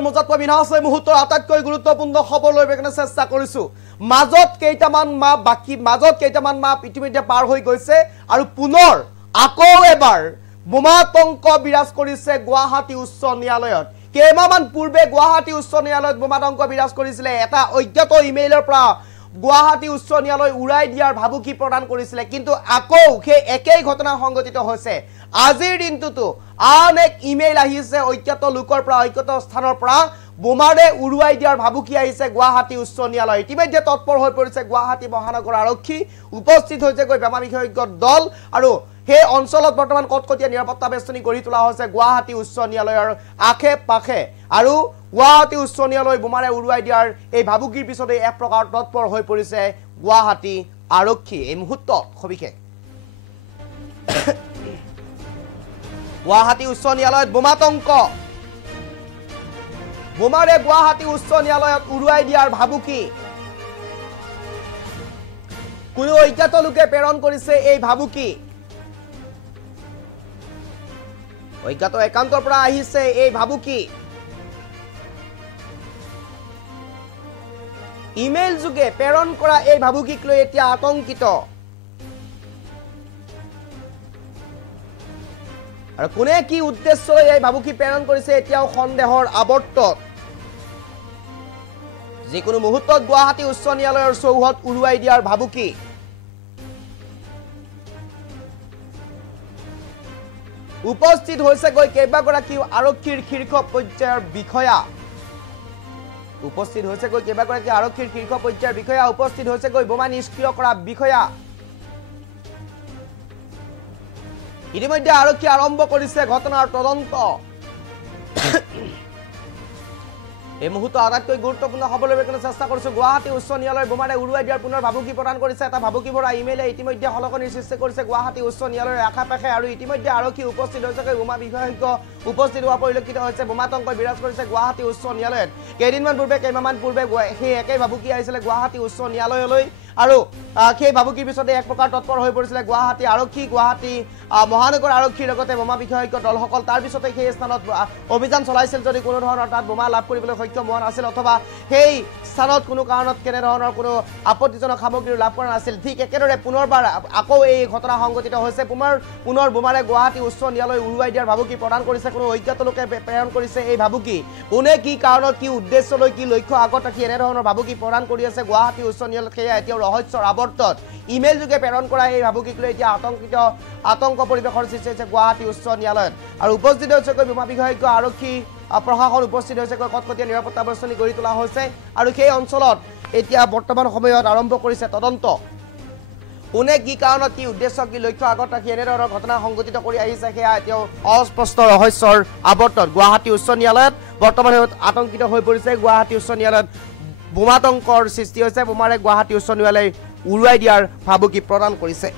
আপোনালোকৰ মাজত প্ৰবীণ আছে মুহূৰ্তৰ আটাইতকৈ গুৰুত্বপূৰ্ণ খবৰ লৈ বেকনে চেষ্টা কৰিছো মাজত কেইটামান মাহ ইতিমধ্যে পাৰ হৈ গৈছে আৰু পুনৰ আকৌ এবাৰ বোমাতংক বিৰাজ কৰিছে গুৱাহাটী উচ্চ ন্যায়ালয়ত কেইমাহমান পূৰ্বে গুৱাহাটী উচ্চ ন্যায়ালয়ত বোমাতংক বিৰাজ কৰিছিলে এটা অজ্ঞাত ইমেইলৰ পৰা গুৱাহাটী উচ্চ ন্যায়ালয় উৰাই দিয়াৰ ভাবুকি প্ৰদান কৰিছিলে কিন্তু আকৌ সেই একেই ঘটনা সংঘটিত হৈছে আজিৰ দিনটোতো আন এক ইমেইল আহিছে অজ্ঞাত লোকৰ পৰা অজ্ঞাত স্থানৰ পৰা বোমাৰে উৰুৱাই দিয়াৰ ভাবুকি আহিছে গুৱাহাটী উচ্চ ন্যায়ালয় ইতিমধ্যে তৎপৰ হৈ পৰিছে গুৱাহাটী মহানগৰ আৰক্ষী উপস্থিত হৈছে গৈ বেমা বিশেষজ্ঞ দল আৰু সেই অঞ্চলত বৰ্তমান কটকটীয়া নিৰাপত্তা বেষ্টনী গঢ়ি তোলা হৈছে গুৱাহাটী উচ্চ ন্যায়ালয়ৰ আখে পাখে আৰু গুৱাহাটী উচ্চ ন্যায়ালয় বোমাৰে উৰুৱাই দিয়াৰ এই ভাবুকিৰ পিছতে এক প্ৰকাৰ তৎপৰ হৈ পৰিছে গুৱাহাটী আৰক্ষী এই মুহূৰ্তত সবিশেষ গুৱাহাটী উচ্চ ন্যায়ালয়ত বোমাতংক বোমাৰে গুৱাহাটী উচ্চ ন্যায়ালয়ত উৰুৱাই দিয়াৰ ভাবুকি কোনো অজ্ঞাত লোকে প্ৰেৰণ কৰিছে এই ভাবুকি অজ্ঞাত একান্তৰ পৰা আহিছে এই ভাবুকি ইমেইল যোগে প্ৰেৰণ কৰা এই ভাবুকিক লৈ এতিয়া আতংকিত আৰু কোনে কি উদ্দেশ্য লৈ এই ভাবুকি প্ৰেৰণ কৰিছে এতিয়াও সন্দেহৰ আৱৰ্তত যিকোনো মুহূৰ্তত গুৱাহাটী উচ্চ ন্যায়ালয়ৰ চৌহদ উৰুৱাই দিয়াৰ ভাবুকি উপস্থিত হৈছে গৈ কেইবাগৰাকী আৰক্ষীৰ শীৰ্ষ পৰ্যায়ৰ বিষয়া উপস্থিত হৈছে গৈ বোমা নিষ্ক্ৰিয় কৰা বিষয়া ইতিমধ্যে আৰক্ষী আৰম্ভ কৰিছে ঘটনাৰ তদন্ত এই মুহূৰ্ত আটাইতকৈ গুৰুত্বপূৰ্ণ খবৰ লৈ চেষ্টা কৰিছো গুৱাহাটী উচ্চ ন্যায়ালয়ৰ বোমাৰে উৰুৱাই দিয়াৰ পুনৰ ভাবুকি প্ৰদান কৰিছে এটা ভাবুকি ভৰা ইমেইলে ইতিমধ্যে হলকনিৰ সৃষ্টি কৰিছে গুৱাহাটী উচ্চ ন্যায়ালয়ৰ আশা পাশে আৰু ইতিমধ্যে আৰক্ষী উপস্থিত হৈছে বোমা বিশেষজ্ঞ উপস্থিত হোৱা পৰিলক্ষিত হৈছে বোমাতংক বিৰাজ কৰিছে গুৱাহাটী উচ্চ ন্যায়ালয়ত কেইমাহমান পূৰ্বে সেই একেই ভাবুকি আহিছিলে গুৱাহাটী উচ্চ ন্যায়ালয়লৈ আৰু সেই ভাবুকিৰ পিছতে এক প্ৰকাৰ তৎপৰ হৈ পৰিছিলে গুৱাহাটী আৰক্ষী গুৱাহাটী মহানগৰ আৰক্ষীৰ লগতে বোমা বিশেষজ্ঞ দলসকল তাৰ পিছতে সেই স্থানত অভিযান চলাইছিল যদি কোনো ধৰণৰ তাত বোমা লাভ কৰিবলৈ সক্ষম হোৱা নাছিল অথবা সেই স্থানত কোনো কাৰণত কেনে ধৰণৰ কোনো আপত্তিজনক সামগ্ৰী লাভ কৰা নাছিল ঠিক একেদৰে পুনৰবাৰ আকৌ এই ঘটনা সংঘটিত হৈছে পুনৰ বোমাৰে গুৱাহাটী উচ্চ ন্যায়ালয় উৰুৱাই দিয়াৰ ভাবুকি প্ৰদান কৰিছে কোনো অজ্ঞাত লোকে প্ৰেৰণ কৰিছে এই ভাবুকি কোনে কি কাৰণত কি উদ্দেশ্য লৈ কি লক্ষ্য আগত ৰাখি এনে ধৰণৰ ভাবুকি প্ৰদান কৰি আছে গুৱাহাটী উচ্চ ন্যায়ালয়ত সেয়া এতিয়াও ৰহস্যৰ আৱৰ্তত ইমেইল যোগে প্ৰেৰণ কৰা এই ভাবুকিক লৈ এতিয়া আতংক পৰিৱেশৰ সৃষ্টি হৈছে গুৱাহাটী উচ্চ ন্যায়ালয়ত আৰু উপস্থিত হৈছে বোমা বিশেষজ্ঞ আৰক্ষী প্ৰশাসন উপস্থিত হৈছে কটকটীয়া নিৰাপত্তা ব্যৱস্থা গঢ়ি তোলা হৈছে আৰু সেই অঞ্চলত এতিয়া বৰ্তমান সময়ত আৰম্ভ কৰিছে তদন্ত কোনে কি কাৰণত কি উদ্দেশ্য কি লক্ষ্য আগত ৰাখি এনে ধৰণৰ ঘটনা সংঘটিত কৰি আহিছে সেয়া এতিয়াও অস্পষ্ট ৰহস্যৰ আৱৰ্তত গুৱাহাটী উচ্চ ন্যায়ালয়ত বৰ্তমান আতংকিত হৈ পৰিছে গুৱাহাটী উচ্চ ন্যায়ালয়ত বোমাতংকৰ সৃষ্টি হৈছে বোমাৰে গুৱাহাটী উচ্চ ন্যায়ালয় উৰুৱাই দিয়াৰ ভাবুকি প্ৰদান কৰিছে